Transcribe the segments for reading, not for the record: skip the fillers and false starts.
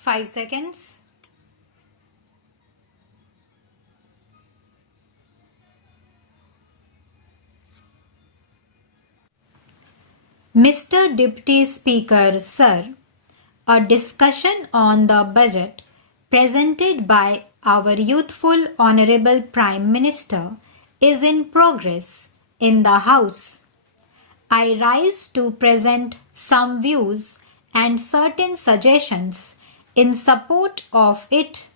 5 seconds. Mr. Deputy Speaker, Sir, a discussion on the budget presented by our youthful Honorable Prime Minister is in progress in the House. I rise to present some views and certain suggestions in support of it.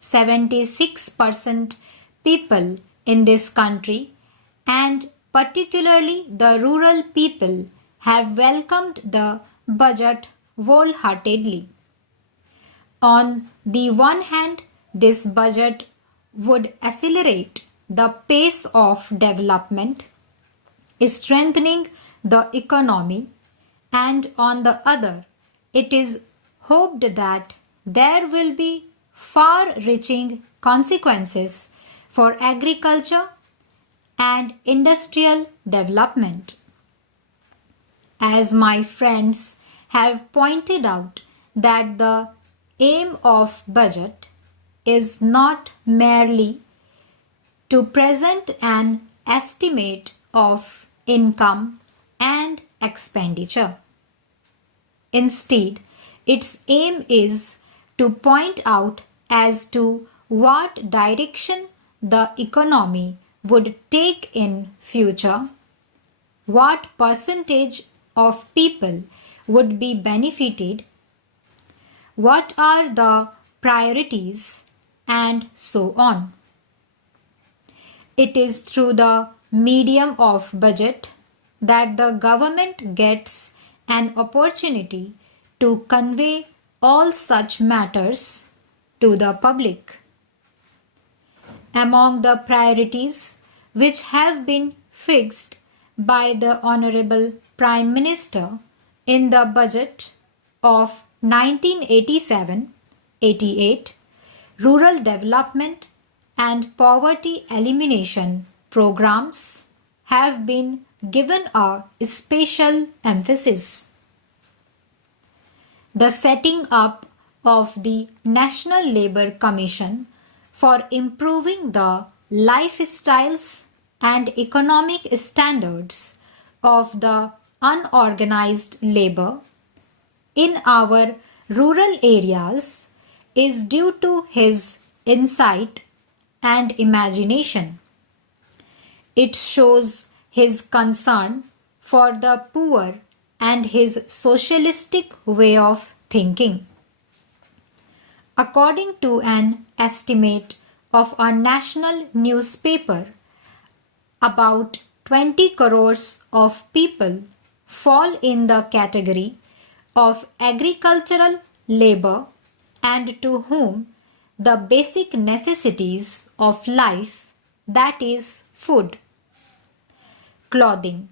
76% people in this country, and particularly the rural people, have welcomed the budget wholeheartedly. On the one hand, this budget would accelerate the pace of development, strengthening the economy, and on the other, it is hoped that there will be far-reaching consequences for agriculture and industrial development. As my friends have pointed out, that the aim of budget is not merely to present an estimate of income and expenditure. Instead, its aim is to point out as to what direction the economy would take in future, what percentage of people would be benefited, what are the priorities, and so on. It is through the medium of budget that the government gets an opportunity to convey all such matters to the public. Among the priorities which have been fixed by the Honorable Prime Minister in the budget of 1987-88, rural development and poverty elimination programs have been given a special emphasis. The setting up of the National Labour Commission for improving the lifestyles and economic standards of the unorganized labor in our rural areas is due to his insight and imagination. It shows his concern for the poor and his socialistic way of thinking. According to an estimate of a national newspaper, about 20 crores of people fall in the category of agricultural labor and to whom the basic necessities of life, that is food, clothing,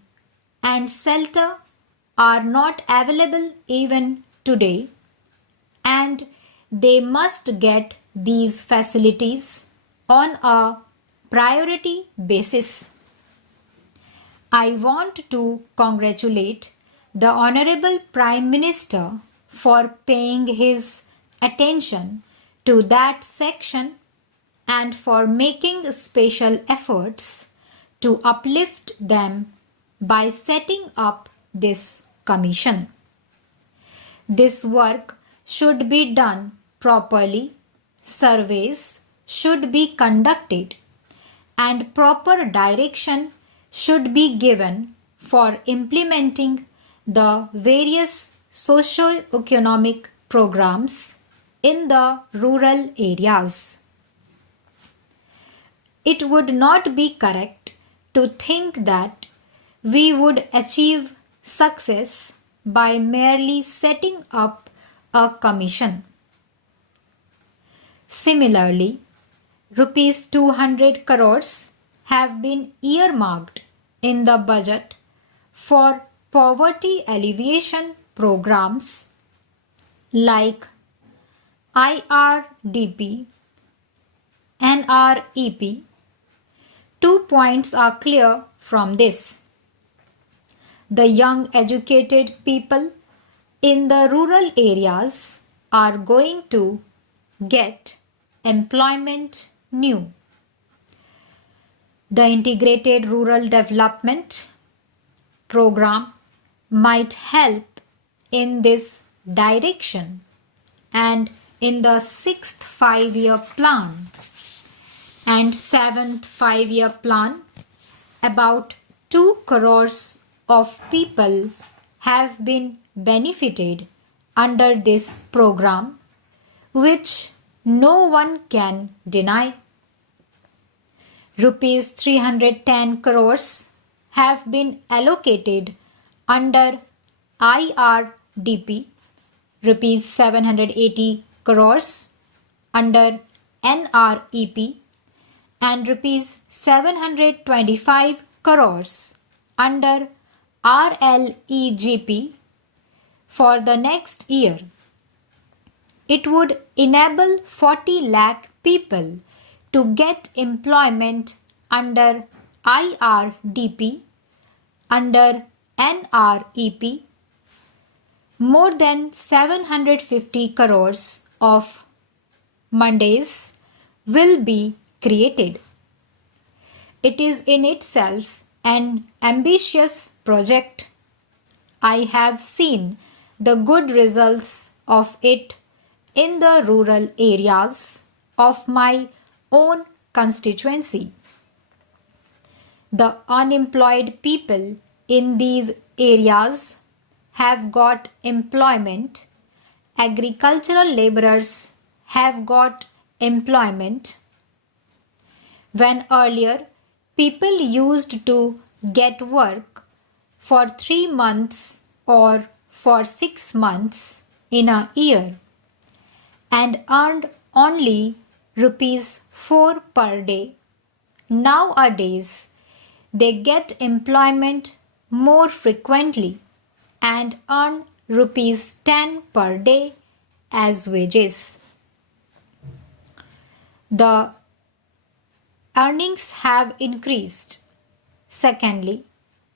and shelter, are not available even today, and they must get these facilities on a priority basis. I want to congratulate the Honorable Prime Minister for paying his attention to that section and for making special efforts to uplift them by setting up this commission. This work should be done properly, surveys should be conducted, and proper direction should be given for implementing the various socio-economic programs in the rural areas. It would not be correct to think that we would achieve success by merely setting up a commission. Similarly, rupees 200 crores have been earmarked in the budget for poverty alleviation programs like IRDP, NREP. 2 points are clear from this. The young educated people in the rural areas are going to get employment new. The Integrated Rural Development Program might help in this direction, and in the 6th 5-year plan and 7th 5-year plan, about 2 crores of people have been benefited under this program, which no one can deny. Rupees 310 crores have been allocated under IRDP, rupees 780 crores under NREP, and rupees 725 crores under RLEGP for the next year. It would enable 40 lakh people to get employment under IRDP, under NREP. More than 750 crores of Mondays will be created. It is in itself an ambitious project. I have seen the good results of it in the rural areas of my own constituency. The unemployed people in these areas have got employment. Agricultural laborers have got employment. When earlier people used to get work for 3 months or for 6 months in a year and earned only rupees 4 per day, nowadays they get employment more frequently and earn rupees 10 per day as wages. The earnings have increased. Secondly,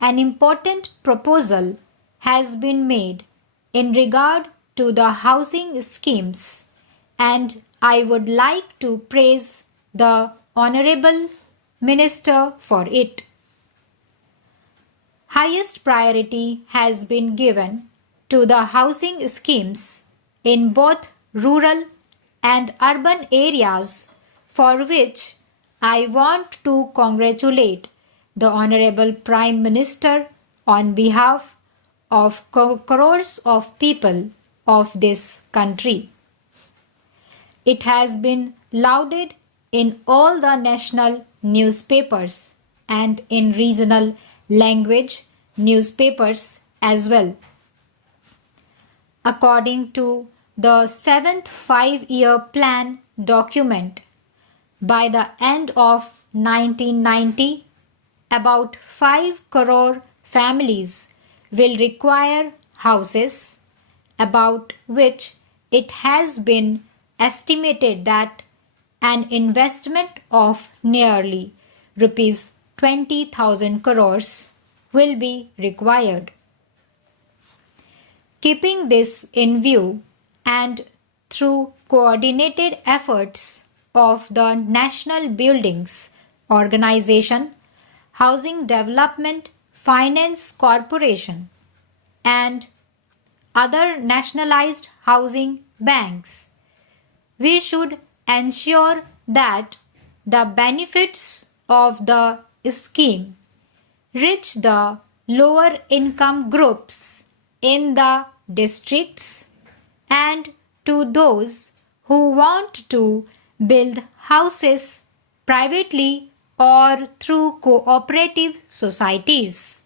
an important proposal has been made in regard to the housing schemes, and I would like to praise the Honorable Minister for it. Highest priority has been given to the housing schemes in both rural and urban areas, for which I want to congratulate the Honorable Prime Minister on behalf of crores of people of this country. It has been lauded in all the national newspapers and in regional language newspapers as well. According to the 7th 5-year plan document, by the end of 1990, about 5 crore families will require houses, about which it has been estimated that an investment of nearly rupees 20,000 crores will be required. Keeping this in view and through coordinated efforts of the National Buildings Organization, Housing Development Finance Corporation, and other nationalized housing banks, we should ensure that the benefits of the scheme reach the lower income groups in the districts and to those who want to build houses privately or through cooperative societies.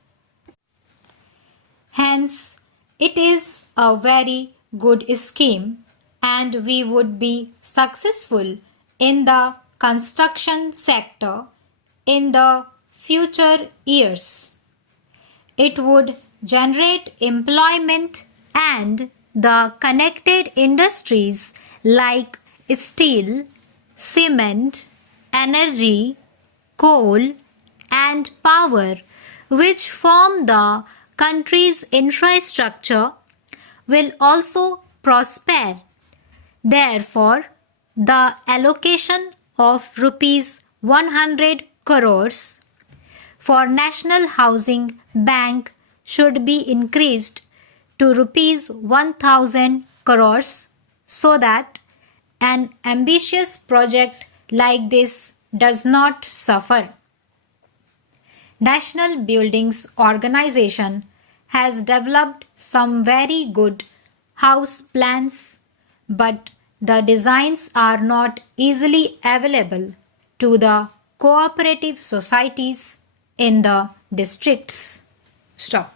Hence, it is a very good scheme and we would be successful in the construction sector in the future years. It would generate employment and the connected industries like steel, cement, energy, coal, and power, which form the country's infrastructure, will also prosper Therefore, the allocation of rupees 100 crores for National Housing Bank should be increased to rupees 1000 crores so that an ambitious project like this does not suffer. National Buildings Organization has developed some very good house plans, but the designs are not easily available to the cooperative societies in the districts. Stop.